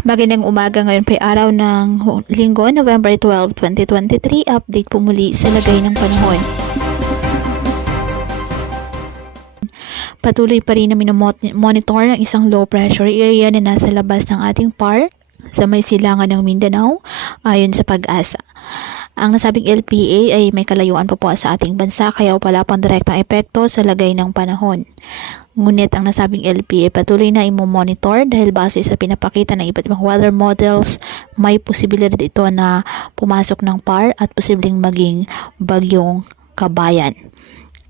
Magandang umaga, ngayon po ay araw ng Linggo, November 12, 2023. Update po muli sa lagay ng panahon. Patuloy pa rin na monitor ng isang low pressure area na nasa labas ng ating PAR sa may silangan ng Mindanao ayon sa Pag-asa. Ang nasabing LPA ay may kalayuan pa po sa ating bansa kaya wala pang direktang epekto sa lagay ng panahon. Ngunit ang nasabing LPA patuloy na imo-monitor dahil base sa pinapakita ng iba't ibang weather models, may posibilidad ito na pumasok ng PAR at posibleng maging bagyong Kabayan.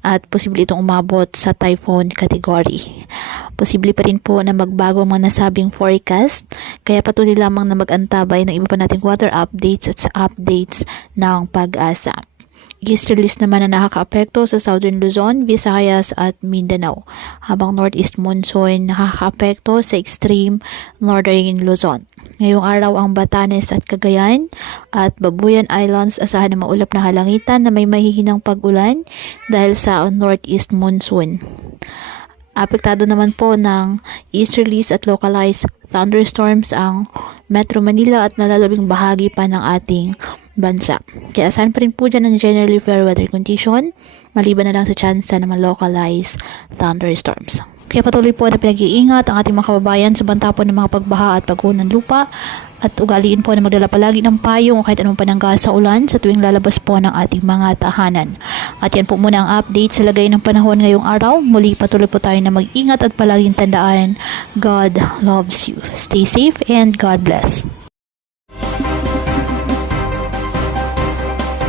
At posible itong umabot sa typhoon category. Posible pa rin po na magbago ang mga nasabing forecast, kaya patuloy lamang na mag-antabay ng iba pa nating weather updates at sa updates ng Pag-asa. Easterlies naman na nakakaapekto sa Southern Luzon, Visayas at Mindanao, habang Northeast Monsoon nakakaapekto sa extreme Northern Luzon. Ngayong araw ang Batanes at Cagayan at Babuyan Islands asahan na maulap na halangitan na may mahihinang pag-ulan dahil sa Northeast Monsoon. Apektado naman po ng easterlies at localized thunderstorms ang Metro Manila at nalalabing bahagi pa ng ating bansa. Kaya asahan pa rin po dyan ang generally fair weather condition, maliban na lang sa chance ng mga localized thunderstorms. Kaya patuloy po na pinag-iingat ang ating mga kababayan sa banta po ng mga pagbaha at pagguho ng lupa at ugaliin po na magdala palagi ng payong o kahit anong panangga sa ulan sa tuwing lalabas po ng ating mga tahanan. At yan po muna ang update sa lagay ng panahon ngayong araw. Muli patuloy po tayo na mag-ingat at palaging tandaan, God loves you. Stay safe and God bless.